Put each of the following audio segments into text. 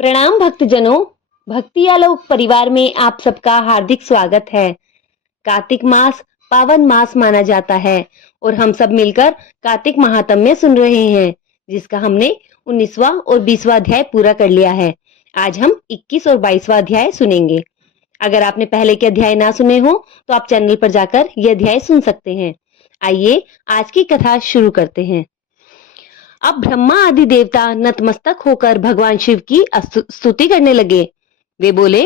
प्रणाम भक्तजनों। भक्ति आलोक परिवार में आप सबका हार्दिक स्वागत है। कार्तिक मास पावन मास माना जाता है और हम सब मिलकर कार्तिक महात्म्य सुन रहे हैं, जिसका हमने 19वां और 20वां अध्याय पूरा कर लिया है। आज हम 21 और 22वां अध्याय सुनेंगे। अगर आपने पहले के अध्याय ना सुने हो तो आप चैनल पर जाकर ये अध्याय सुन सकते हैं। आइए आज की कथा शुरू करते हैं। अब ब्रह्मा आदि देवता नतमस्तक होकर भगवान शिव की स्तुति करने लगे। वे बोले,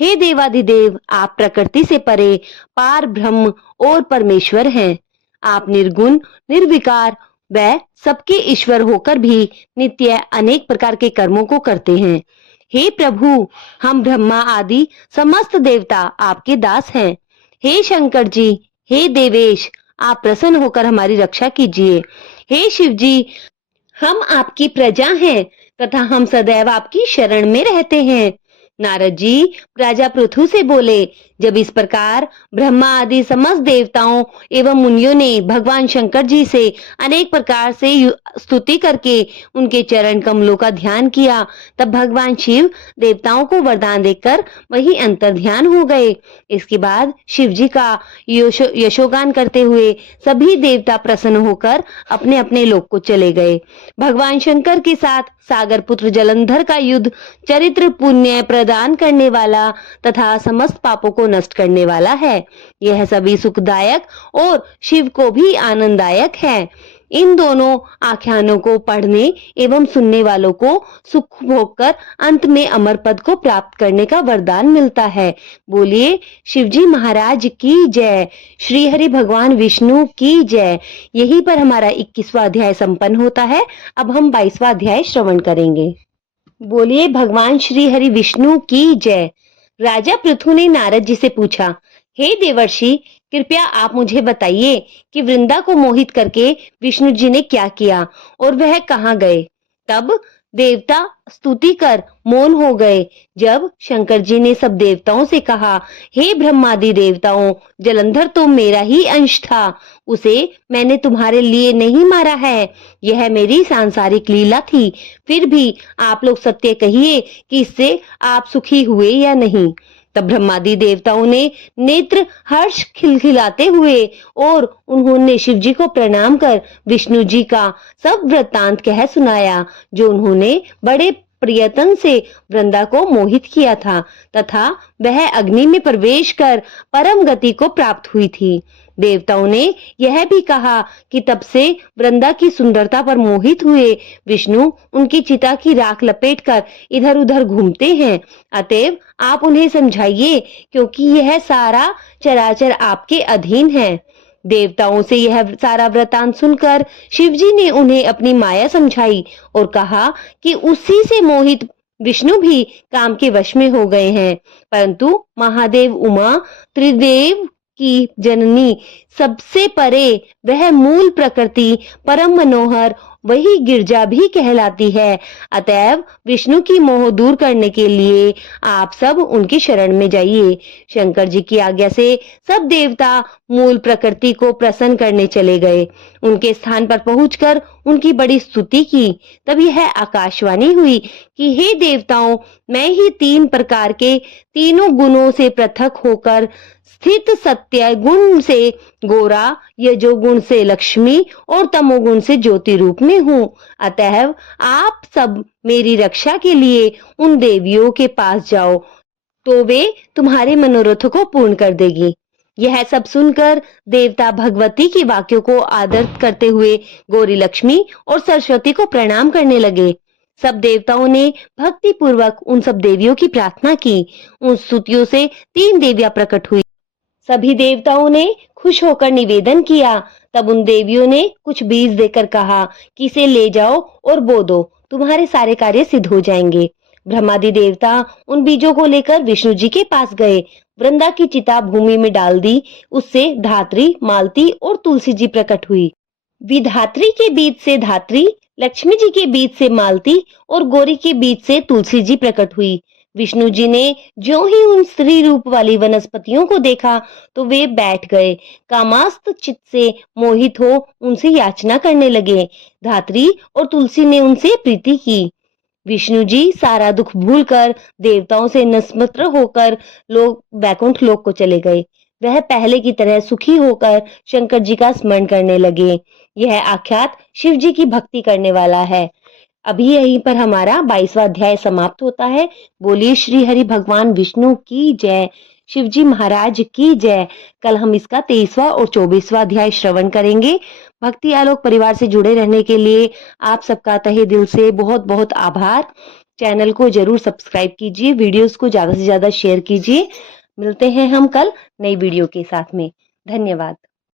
हे देवाधिदेव, आप प्रकृति से परे पार ब्रह्म और परमेश्वर हैं। आप निर्गुण निर्विकार व सबके ईश्वर होकर भी नित्य अनेक प्रकार के कर्मों को करते हैं। हे प्रभु, हम ब्रह्मा आदि समस्त देवता आपके दास हैं। हे शंकर जी, हे देवेश, आप प्रसन्न होकर हमारी रक्षा कीजिए। हे शिव जी, हम आपकी प्रजा हैं तथा हम सदैव आपकी शरण में रहते हैं। नारद जी राजा पृथु से बोले, जब इस प्रकार ब्रह्मा आदि समस्त देवताओं एवं मुनियों ने भगवान शंकर जी से अनेक प्रकार से स्तुति करके उनके चरण कमलों का ध्यान किया, तब भगवान शिव देवताओं को वरदान देकर वही अंतर्ध्यान हो गए। इसके बाद शिव जी का यशोगान करते हुए सभी देवता प्रसन्न होकर अपने अपने लोक को चले गए। भगवान शंकर के साथ सागर पुत्र जलंधर का युद्ध चरित्र पुण्य प्रदान करने वाला तथा समस्त पापों को नष्ट करने वाला है। यह सभी सुखदायक और शिव को भी आनंददायक है। इन दोनों आख्यानों को पढ़ने एवं सुनने वालों को सुख भोग कर अंत में अमर पद को प्राप्त करने का वरदान मिलता है। बोलिए शिवजी महाराज की जय, श्री हरि भगवान विष्णु की जय। यहीं पर हमारा 21वां अध्याय संपन्न होता है। अब हम 22वां अध्याय श्रवण करेंगे। बोलिए भगवान श्री हरि विष्णु की जय। राजा पृथु ने नारद जी से पूछा, हे देवर्षि, कृपया आप मुझे बताइए कि वृंदा को मोहित करके विष्णु जी ने क्या किया और वह कहाँ गए। तब देवता स्तुति कर मौन हो गए। जब शंकर जी ने सब देवताओं से कहा, हे ब्रह्मादि देवताओं, जलंधर तो मेरा ही अंश था, उसे मैंने तुम्हारे लिए नहीं मारा है। यह मेरी सांसारिक लीला थी। फिर भी आप लोग सत्य कहिए कि इससे आप सुखी हुए या नहीं। तब ब्रह्मादि देवताओं ने नेत्र हर्ष खिलखिलाते हुए और उन्होंने शिव जी को प्रणाम कर विष्णु जी का सब वृत्तांत कह सुनाया, जो उन्होंने बड़े प्रयत्न से वृंदा को मोहित किया था तथा वह अग्नि में प्रवेश कर परम गति को प्राप्त हुई थी। देवताओं ने यह भी कहा कि तब से वृंदा की सुंदरता पर मोहित हुए विष्णु उनकी चिता की राख लपेटकर इधर उधर घूमते हैं। अतएव आप उन्हें समझाइए, क्योंकि यह सारा चराचर आपके अधीन है। देवताओं से यह सारा वृतांत सुनकर शिवजी ने उन्हें अपनी माया समझाई और कहा कि उसी से मोहित विष्णु भी काम के वश में हो गए हैं। परंतु महादेव उमा त्रिदेव की जननी सबसे परे वह मूल प्रकृति परम मनोहर वही गिरजा भी कहलाती है। अतएव विष्णु की मोह दूर करने के लिए आप सब उनकी शरण में जाइए। शंकर जी की आज्ञा से सब देवता मूल प्रकृति को प्रसन्न करने चले गए। उनके स्थान पर पहुंचकर उनकी बड़ी स्तुति की। तब यह आकाशवाणी हुई कि हे देवताओं, मैं ही 3 प्रकार के तीनों गुणों से पृथक होकर स्थित सत्य गुण से गोरा, यजोगुण से लक्ष्मी और तमोगुण से ज्योति रूप में हूँ। अतः आप सब मेरी रक्षा के लिए उन देवियों के पास जाओ, तो वे तुम्हारे मनोरथ को पूर्ण कर देगी। यह सब सुनकर देवता भगवती के वाक्यों को आदर करते हुए गौरी लक्ष्मी और सरस्वती को प्रणाम करने लगे। सब देवताओं ने भक्ति पूर्वक उन सब देवियों की प्रार्थना की। उन स्तुतियों से 3 देवियां प्रकट हुई। सभी देवताओं ने खुश होकर निवेदन किया। तब उन देवियों ने कुछ बीज देकर कहा कि इसे ले जाओ और बो दो, तुम्हारे सारे कार्य सिद्ध हो जाएंगे। ब्रह्मादि देवता उन बीजों को लेकर विष्णु जी के पास गए। वृंदा की चिता भूमि में डाल दी। उससे धात्री, मालती और तुलसी जी प्रकट हुई। विधात्री के बीच से धात्री, लक्ष्मी जी के बीच से मालती और गौरी के बीच से तुलसी जी प्रकट हुई। विष्णु जी ने जो ही उन स्त्री रूप वाली वनस्पतियों को देखा तो वे बैठ गए। कामास्त चित्त से मोहित हो उनसे याचना करने लगे। धात्री और तुलसी ने उनसे प्रीति की। विष्णु जी सारा दुख भूलकर देवताओं से नस्मत्र होकर लोग वैकुंठ लोक को चले गए। वह पहले की तरह सुखी होकर शंकर जी का स्मरण करने लगे। यह आख्यात शिव जी की भक्ति करने वाला है। अभी यहीं पर हमारा 22वां अध्याय समाप्त होता है। बोलिए श्री हरि भगवान विष्णु की जय, शिवजी महाराज की जय। कल हम इसका 23वां और 24वां अध्याय श्रवण करेंगे। भक्ति आलोक परिवार से जुड़े रहने के लिए आप सबका तहे दिल से बहुत बहुत आभार। चैनल को जरूर सब्सक्राइब कीजिए, वीडियोस को ज्यादा से ज्यादा शेयर कीजिए। मिलते हैं हम कल नई वीडियो के साथ में। धन्यवाद।